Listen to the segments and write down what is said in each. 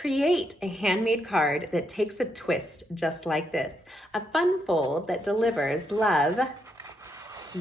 Create a handmade card that takes a twist just like this. A fun fold that delivers love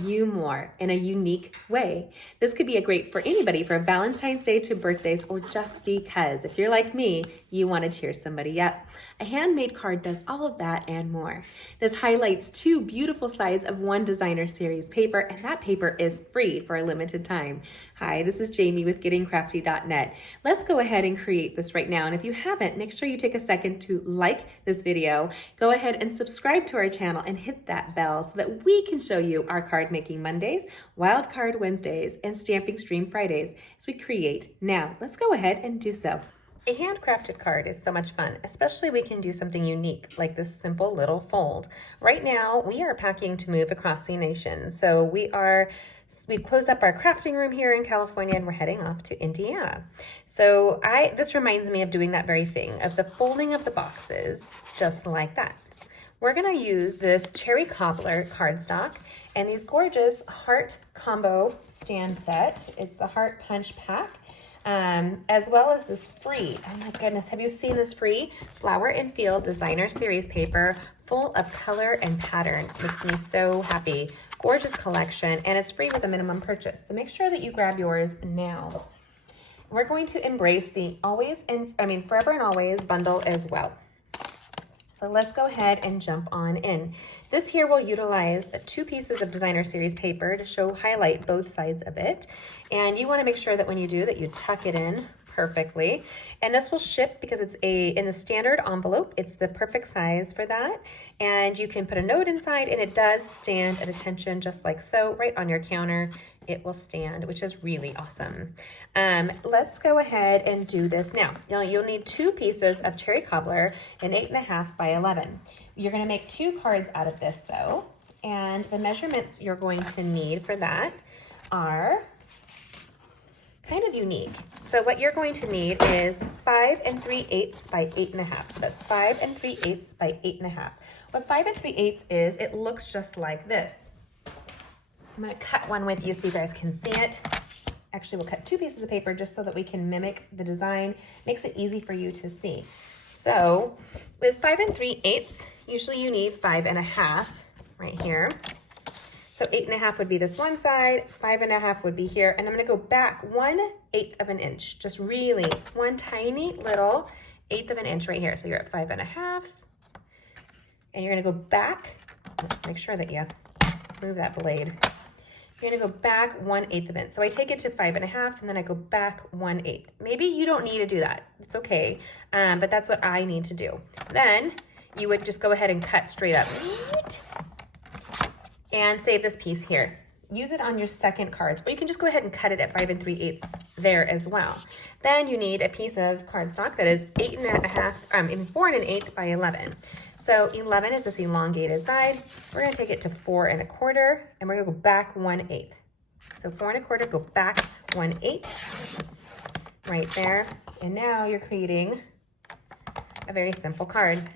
you more in a unique way. This could be great for anybody from Valentine's Day to birthdays or just because. If you're like me, you want to cheer somebody up. A handmade card does all of that and more. This highlights two beautiful sides of one designer series paper, and that paper is free for a limited time. Hi, this is Jamie with gettingcrafty.net. Let's go ahead and create this right now. And if you haven't, make sure you take a second to like this video. Go ahead and subscribe to our channel and hit that bell so that we can show you our card making Mondays, Wild Card Wednesdays, and Stamping Stream Fridays as we create now. Let's go ahead and do so. A handcrafted card is so much fun, especially we can do something unique like this simple little fold. Right now, we are packing to move across the nation. So we've closed up our crafting room here in California and we're heading off to Indiana. So this reminds me of doing that very thing, of the folding of the boxes, just like that. We're gonna use this cherry cobbler cardstock and these gorgeous heart combo stand set. It's the heart punch pack. As well as this free, oh my goodness, have you seen this free Flower and Field designer series paper full of color and pattern? Makes me so happy. Gorgeous collection, and it's free with a minimum purchase. So make sure that you grab yours now. We're going to embrace the forever and always bundle as well. So let's go ahead and jump on in. This here will utilize two pieces of designer series paper to highlight both sides of it. And you want to make sure that when you do that you tuck it in perfectly. And this will ship because it's in the standard envelope. It's the perfect size for that. And you can put a note inside and it does stand at attention just like so, right on your counter. It will stand, which is really awesome. Let's go ahead and do this now. You'll need two pieces of cherry cobbler, an 8.5 by 11. You're gonna make two cards out of this though. And the measurements you're going to need for that are kind of unique. So what you're going to need is 5 3/8 by 8.5. So that's 5 3/8 by 8.5. What 5 3/8 is, it looks just like this. I'm gonna cut one with you so you guys can see it. Actually, we'll cut two pieces of paper just so that we can mimic the design. Makes it easy for you to see. So with 5 3/8, usually you need 5.5 right here. So 8.5 would be this one side, 5.5 would be here, and I'm gonna go back 1/8 of an inch, just really one tiny little 1/8 of an inch right here. So you're at 5.5, and you're gonna go back. Let's make sure that you move that blade. You're gonna go back 1/8 of an inch. So I take it to 5.5 and then I go back 1/8. Maybe you don't need to do that, it's okay. But that's what I need to do. Then you would just go ahead and cut straight up and save this piece here. Use it on your second cards, or you can just go ahead and cut it at 5 3/8 there as well. Then you need a piece of cardstock that is 4 1/8 by 11. So 11 is this elongated side. We're gonna take it to 4 1/4, and we're gonna go back 1/8. So 4 1/4, go back 1/8, right there. And now you're creating a very simple card.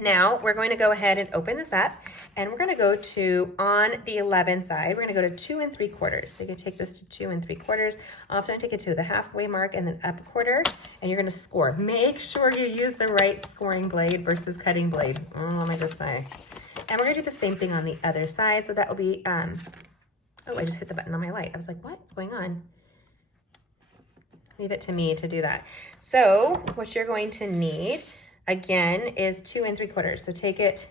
Now we're going to go ahead and open this up, and we're gonna go to, on the 11 side, we're gonna go to 2 3/4. So you can take this to 2 3/4. Often I take it to the halfway mark and then up a quarter, and you're gonna score. Make sure you use the right scoring blade versus cutting blade. Let me just say. And we're gonna do the same thing on the other side. So that will be, oh, I just hit the button on my light. I was like, what's going on? Leave it to me to do that. So what you're going to need, again, is 2 3/4. So take it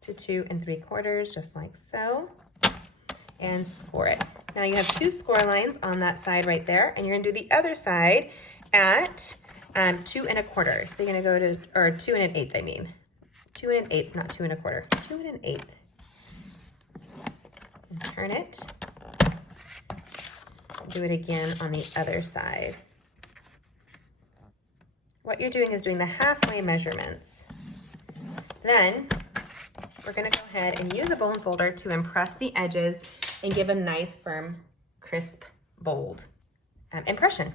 to 2 3/4, just like so, and score it. Now you have two score lines on that side right there, and you're gonna do the other side at 2 1/4. So you're gonna go to, or 2 1/8, I mean. 2 1/8, not 2 1/4, 2 1/8. And turn it. Do it again on the other side. What you're doing is doing the halfway measurements. Then we're gonna go ahead and use a bone folder to impress the edges and give a nice, firm, crisp, bold impression.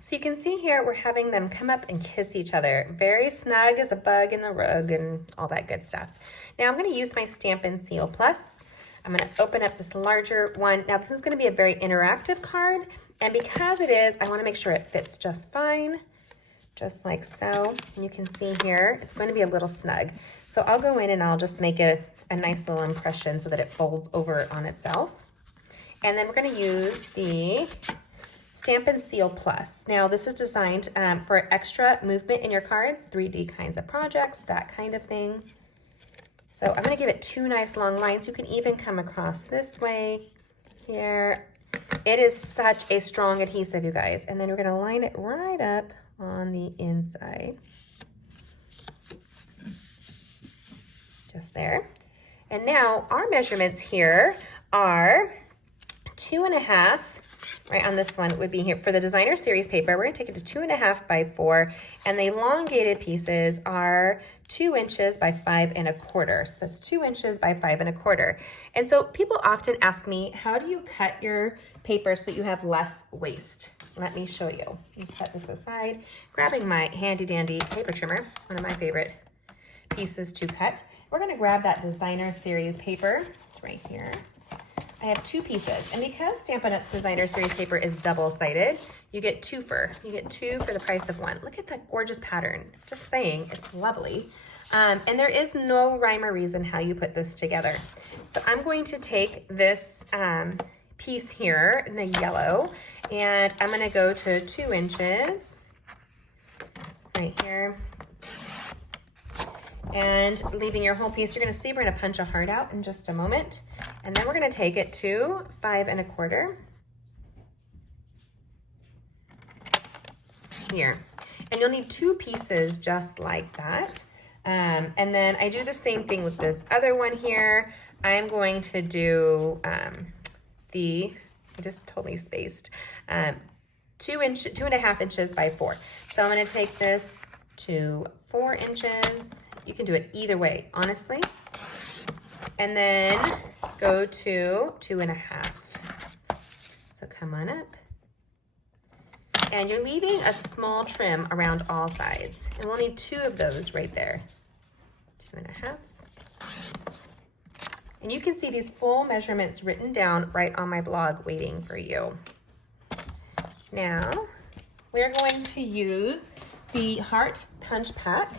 So you can see here, we're having them come up and kiss each other. Very snug as a bug in the rug and all that good stuff. Now I'm gonna use my Stampin' Seal Plus. I'm gonna open up this larger one. Now this is gonna be a very interactive card, And because it is, I want to make sure it fits just fine, just like so. And you can see here, it's going to be a little snug. So I'll go in and I'll just make a nice little impression so that it folds over on itself. And then we're going to use the Stampin' Seal Plus. Now this is designed for extra movement in your cards, 3D kinds of projects, that kind of thing. So I'm going to give it 2 nice long lines. You can even come across this way here. It is such a strong adhesive, you guys. And then we're going to line it right up on the inside. Just there. And now our measurements here are 2.5, right on this one would be here for the designer series paper. We're gonna take it to 2.5 by 4, and the elongated pieces are 2 inches by 5.25. So that's 2 inches by 5.25. And so people often ask me, how do you cut your paper so that you have less waste? Let me show you. Let me set this aside, grabbing my handy dandy paper trimmer, one of my favorite pieces to cut. We're gonna grab that designer series paper. It's right here. I have 2 pieces, and because Stampin' Up's designer series paper is double-sided, you get 2 for. You get 2 for the price of 1. Look at that gorgeous pattern. Just saying, it's lovely. And there is no rhyme or reason how you put this together. So I'm going to take this piece here in the yellow, and I'm gonna go to 2 inches right here. And leaving your whole piece, you're gonna see we're gonna punch a heart out in just a moment. And then we're gonna take it to 5.25 here. And you'll need 2 pieces just like that. And then I do the same thing with this other one here. I'm going to do I just totally spaced, 2.5 inches by 4. So I'm gonna take this to 4 inches. You can do it either way, honestly. And then go to 2.5. So come on up. And you're leaving a small trim around all sides. And we'll need 2 of those right there. 2.5. And you can see these full measurements written down right on my blog waiting for you. Now, we're going to use the heart punch pack.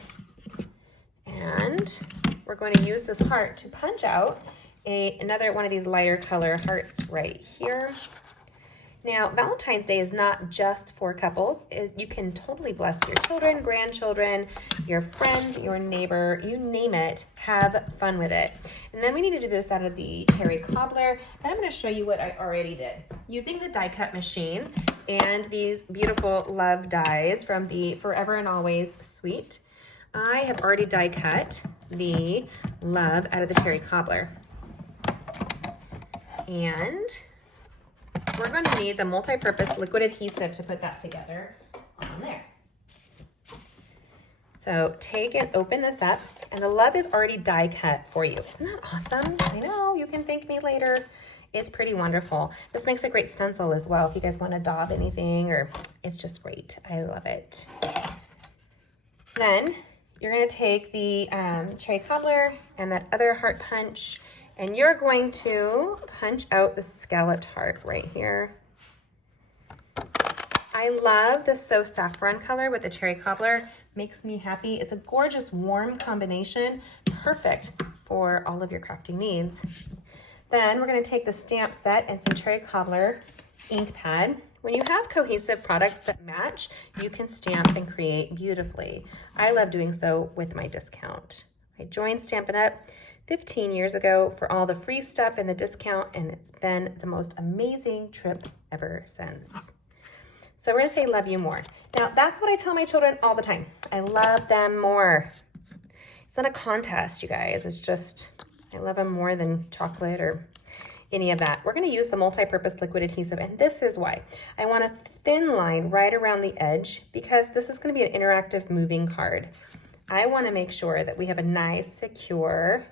And we're going to use this heart to punch out another one of these lighter color hearts right here. Now, Valentine's Day is not just for couples. You can totally bless your children, grandchildren, your friend, your neighbor, you name it, have fun with it. And then we need to do this out of the cherry cobbler. And I'm gonna show you what I already did. Using the die cut machine and these beautiful love dies from the Forever and Always suite, I have already die cut the love out of the cherry cobbler. And we're going to need the multi-purpose liquid adhesive to put that together on there. So take and open this up, and the love is already die cut for you. Isn't that awesome? I know, you can thank me later. It's pretty wonderful. This makes a great stencil as well if you guys want to daub anything, or it's just great. I love it. Then you're going to take the cherry cobbler and that other heart punch, and you're going to punch out the scalloped heart right here. I love the So Saffron color with the cherry cobbler. Makes me happy. It's a gorgeous warm combination, perfect for all of your crafting needs. Then we're going to take the stamp set and some cherry cobbler ink pad. When you have cohesive products that match, you can stamp and create beautifully. I love doing so with my discount. I joined Stampin' Up 15 years ago for all the free stuff and the discount, and it's been the most amazing trip ever since. So we're gonna say love you more. Now that's what I tell my children all the time. I love them more. It's not a contest, you guys. It's just, I love them more than chocolate or any of that. We're gonna use the multi-purpose liquid adhesive, and this is why. I want a thin line right around the edge because this is gonna be an interactive moving card. I wanna make sure that we have a nice, secure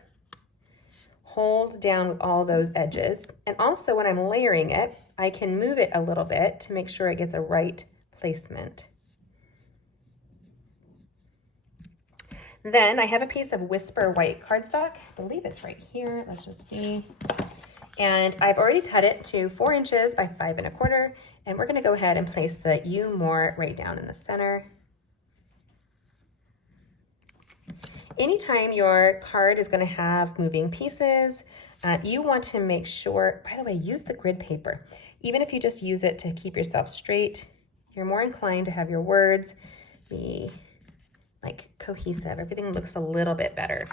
hold down with all those edges. And also when I'm layering it, I can move it a little bit to make sure it gets a right placement. Then I have a piece of Whisper white cardstock. I believe it's right here. Let's just see. And I've already cut it to 4 inches by 5 1/4. And we're gonna go ahead and place the U more right down in the center. Anytime your card is gonna have moving pieces, you want to make sure, by the way, use the grid paper. Even if you just use it to keep yourself straight, you're more inclined to have your words be like cohesive. Everything looks a little bit better.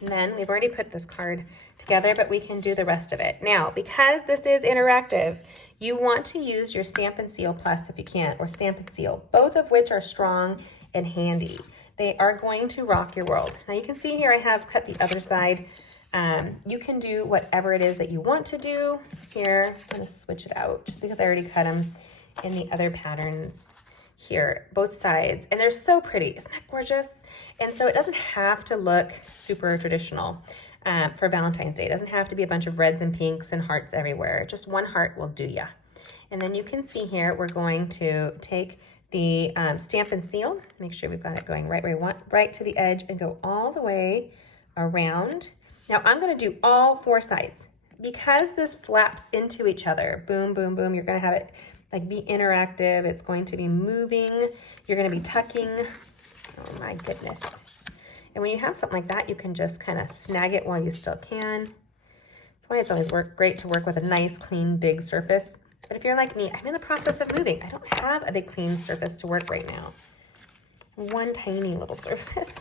And then we've already put this card together, but we can do the rest of it. Now, because this is interactive, you want to use your Stampin' Seal Plus if you can, or Stampin' Seal, both of which are strong and handy. They are going to rock your world. Now you can see here I have cut the other side. You can do whatever it is that you want to do. Here, I'm gonna switch it out just because I already cut them in the other patterns here, both sides. And they're so pretty, isn't that gorgeous? And so it doesn't have to look super traditional for Valentine's Day. It doesn't have to be a bunch of reds and pinks and hearts everywhere. Just one heart will do ya. And then you can see here, we're going to take the Stampin' Seal, make sure we've got it going right where we want, right to the edge, and go all the way around. Now I'm gonna do all 4 sides. Because this flaps into each other, boom, boom, boom, you're gonna have it like be interactive. It's going to be moving. You're gonna be tucking. Oh my goodness. And when you have something like that, you can just kind of snag it while you still can. That's why it's always great to work with a nice, clean, big surface. But if you're like me, I'm in the process of moving. I don't have a big, clean surface to work right now. One tiny little surface.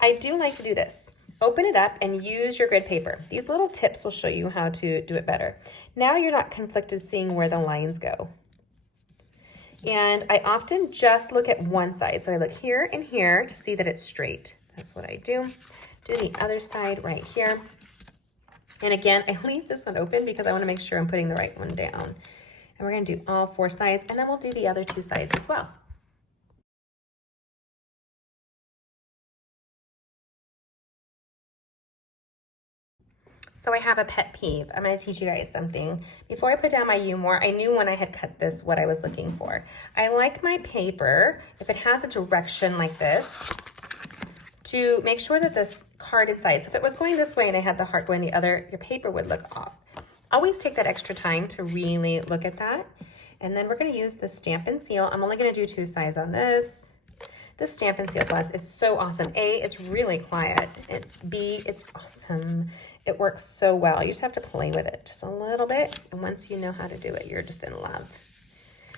I do like to do this. Open it up and use your grid paper. These little tips will show you how to do it better. Now you're not conflicted seeing where the lines go. And I often just look at one side. So I look here and here to see that it's straight. That's what I do. Do the other side right here. And again, I leave this one open because I want to make sure I'm putting the right one down. And we're going to do all 4 sides, and then we'll do the other 2 sides as well. So I have a pet peeve. I'm going to teach you guys something. Before I put down my U-more, I knew when I had cut this what I was looking for. I like my paper, if it has a direction like this, to make sure that this card inside, so if it was going this way and I had the heart going the other, your paper would look off. Always take that extra time to really look at that. And then we're going to use the Stampin' Seal. I'm only going to do 2 sides on this. This Stampin' Seal Plus is so awesome. A, it's really quiet. B, it's awesome. It works so well. You just have to play with it just a little bit. And once you know how to do it, you're just in love.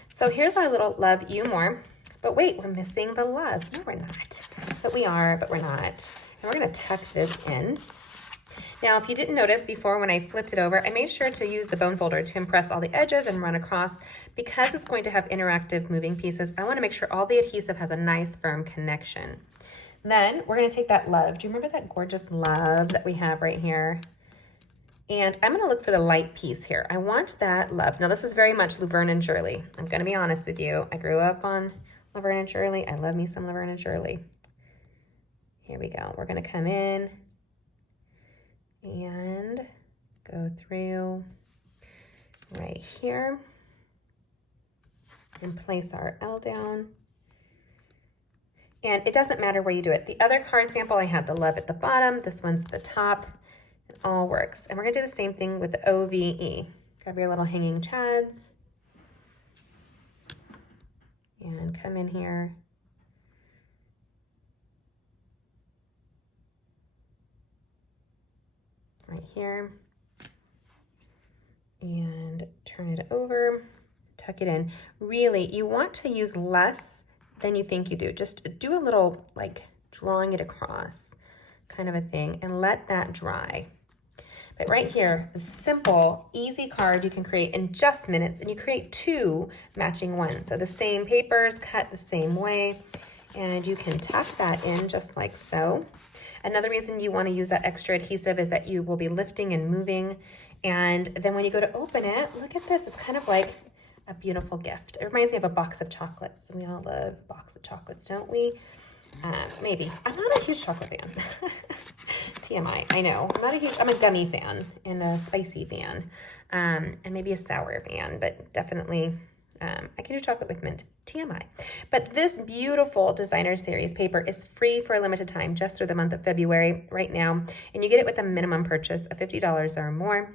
So here's our little love you more. But wait, we're missing the love. No, we're not. But we are, but we're not. And we're going to tuck this in. Now, if you didn't notice before when I flipped it over, I made sure to use the bone folder to impress all the edges and run across. Because it's going to have interactive moving pieces, I want to make sure all the adhesive has a nice firm connection. Then we're going to take that love. Do you remember that gorgeous love that we have right here? And I'm going to look for the light piece here. I want that love. Now, this is very much Laverne and Shirley. I'm going to be honest with you. I grew up on Laverne and Shirley. I love me some Laverne and Shirley. Here we go. We're going to come in and go through right here and place our L down. And it doesn't matter where you do it. The other card sample, I had the love at the bottom. This one's at the top. It all works. And we're going to do the same thing with the OVE. Grab your little hanging chads and come in here. Right here, and turn it over, tuck it in. Really, you want to use less than you think you do. Just do a little like drawing it across kind of a thing and let that dry. But right here, a simple, easy card you can create in just minutes, and you create 2 matching ones. So the same papers cut the same way, and you can tuck that in just like so. Another reason you want to use that extra adhesive is that you will be lifting and moving. And then when you go to open it, look at this. It's kind of like a beautiful gift. It reminds me of a box of chocolates. We all love a box of chocolates, don't we? Maybe. I'm not a huge chocolate fan. TMI, I know. I'm a gummy fan and a spicy fan. And maybe a sour fan, but definitely I can do chocolate with mint, TMI. But this beautiful designer series paper is free for a limited time, just through the month of February right now. And you get it with a minimum purchase of $50 or more.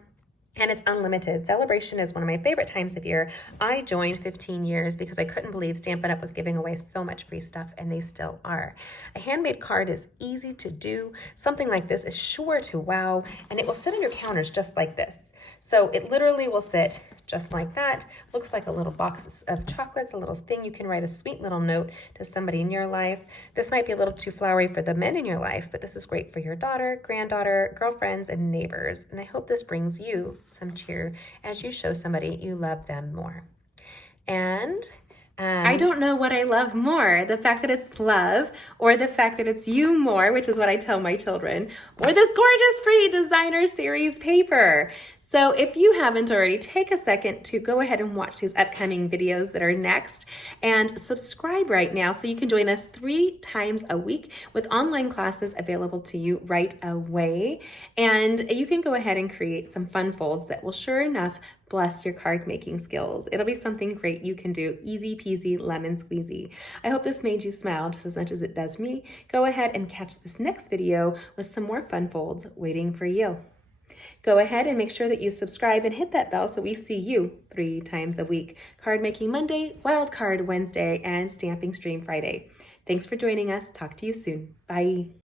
And it's unlimited. Celebration is one of my favorite times of year. I joined 15 years because I couldn't believe Stampin' Up! Was giving away so much free stuff, and they still are. A handmade card is easy to do. Something like this is sure to wow, and it will sit on your counters just like this. So it literally will sit just like that. Looks like a little box of chocolates, a little thing you can write a sweet little note to somebody in your life. This might be a little too flowery for the men in your life, but this is great for your daughter, granddaughter, girlfriends, and neighbors. And I hope this brings you some cheer as you show somebody you love them more. And I don't know what I love more, the fact that it's love or the fact that it's you more, which is what I tell my children, or this gorgeous free designer series paper. So if you haven't already, take a second to go ahead and watch these upcoming videos that are next, and subscribe right now so you can join us 3 times a week with online classes available to you right away. And you can go ahead and create some fun folds that will sure enough bless your card making skills. It'll be something great you can do, easy peasy lemon squeezy. I hope this made you smile just as much as it does me. Go ahead and catch this next video with some more fun folds waiting for you. Go ahead and make sure that you subscribe and hit that bell so we see you 3 times a week. Card Making Monday, Wild Card Wednesday, and Stamping Stream Friday. Thanks for joining us. Talk to you soon. Bye.